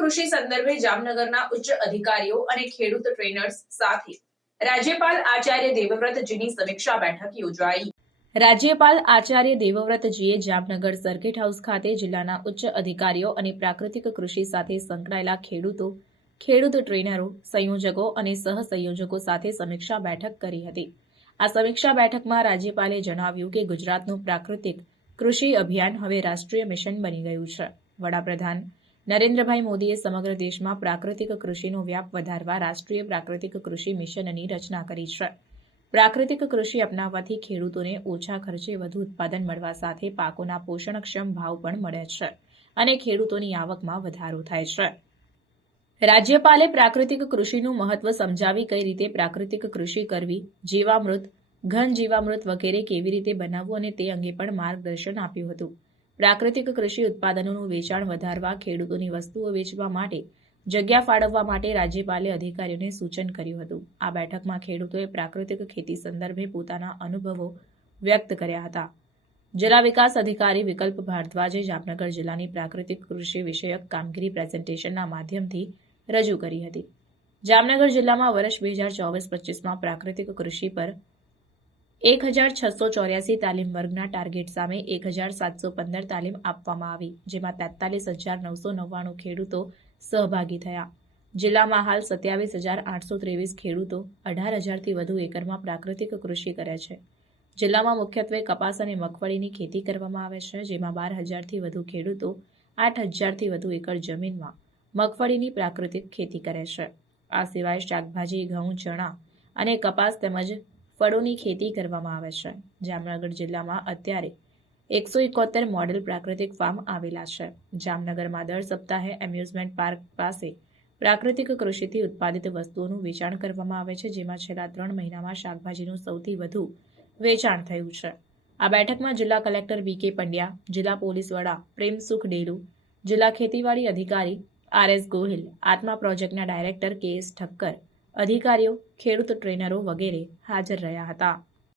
કૃષિ સંદર્ભે જામનગરના ઉચ્ચ અધિકારીઓ અને ખેડૂત ટ્રેનર્સ સાથે રાજ્યપાલ આચાર્ય દેવવ્રતજીની સમીક્ષા બેઠક યોજાઈ. રાજ્યપાલ આચાર્ય દેવવ્રતજીએ જામનગર સર્કિટ હાઉસ ખાતે જિલ્લાના ઉચ્ચ અધિકારીઓ અને પ્રાકૃતિક કૃષિ સાથે સંકળાયેલા ખેડૂતો, ખેડૂત ટ્રેનરો સંયોજકો અને સહસંયોજકો સાથે સમીક્ષા બેઠક કરી હતી. આ સમીક્ષા બેઠકમાં રાજ્યપાલે જણાવ્યું કે ગુજરાતનું પ્રાકૃતિક કૃષિ અભિયાન હવે રાષ્ટ્રીય મિશન બની ગયું છે. વડાપ્રધાન નરેન્દ્રભાઈ મોદીએ સમગ્ર દેશમાં પ્રાકૃતિક કૃષિનો વ્યાપ વધારવા રાષ્ટ્રીય પ્રાકૃતિક કૃષિ મિશનની રચના કરી છે. પ્રાકૃતિક કૃષિ અપનાવવાથી ખેડૂતોને ઓછા ખર્ચે વધુ ઉત્પાદન મળવા સાથે પાકોના પોષણક્ષમ ભાવ પણ મળે છે અને ખેડૂતોની આવકમાં વધારો થાય છે. રાજ્યપાલે પ્રાકૃતિક કૃષિનું મહત્વ સમજાવી કઈ રીતે પ્રાકૃતિક કૃષિ કરવી, જીવામૃત, ઘન જીવામૃત વગેરે કેવી રીતે બનાવવું અને તે અંગે પણ માર્ગદર્શન આપ્યું હતું. પ્રાકૃતિક કૃષિ ઉત્પાદનોનું વેચાણ વધારવા ખેડૂતોની વસ્તુઓ વેચવા માટે જગ્યા ફાળવવા માટે રાજ્યપાલે અધિકારીઓને સૂચન કર્યું હતું. આ બેઠકમાં ખેડૂતોએ પ્રાકૃતિક ખેતી સંદર્ભે પોતાના અનુભવો વ્યક્ત કર્યા હતા. જિલ્લા વિકાસ અધિકારી વિકલ્પ ભારદ્વાજે જામનગર જિલ્લાની પ્રાકૃતિક કૃષિ વિષયક કામગીરી પ્રેઝન્ટેશનના માધ્યમથી રજૂ કરી હતી. જામનગર જિલ્લામાં વર્ષ બે હજાર ચોવીસ પચીસમાં પ્રાકૃતિક કૃષિ પર એક હજાર છસો ચોર્યાસી તાલીમ વર્ગના ટાર્ગેટ સામે એક હજાર સાતસો પંદર તાલીમ આપવામાં આવી, જેમાં તેતાલીસ હજાર નવસો નવ્વાણું ખેડૂતો સહભાગી થયા. જિલ્લામાં હાલ સત્યાવીસ હજાર આઠસો ત્રેવીસ ખેડૂતો અઢાર હજારથી વધુ એકરમાં પ્રાકૃતિક કૃષિ કરે છે. જિલ્લામાં મુખ્યત્વે કપાસ અને મગફળીની ખેતી કરવામાં આવે છે, જેમાં બાર હજારથી વધુ ખેડૂતો આઠ હજારથી વધુ એકર જમીનમાં મગફળીની પ્રાકૃતિક ખેતી કરે છે. આ સિવાય શાકભાજી, ઘઉં, ચણા અને કપાસ તેમજ ફળોની ખેતી કરવામાં આવે છે. જામનગર જિલ્લામાં અત્યારે એકસો એકોતેર મોડેલ પ્રાકૃતિક ફાર્મ આવેલા છે. જામનગરમાં દર સપ્તાહે એમ્યુઝમેન્ટ પાર્ક પાસે પ્રાકૃતિક કૃષિથી ઉત્પાદિત વસ્તુઓનું વેચાણ કરવામાં આવે છે, જેમાં છેલ્લા ત્રણ મહિનામાં શાકભાજીનું સૌથી વધુ વેચાણ થયું છે. આ બેઠકમાં જિલ્લા કલેક્ટર વી કે પંડ્યા, જિલ્લા પોલીસ વડા પ્રેમસુખ ડેલુ, જિલ્લા ખેતીવાડી અધિકારી આર એસ ગોહિલ, આત્મા પ્રોજેક્ટના ડાયરેક્ટર કે એસ ઠક્કર અધિકારીઓ ખેડૂત ટ્રેનરો વગેરે હાજર રહ્યા હતા.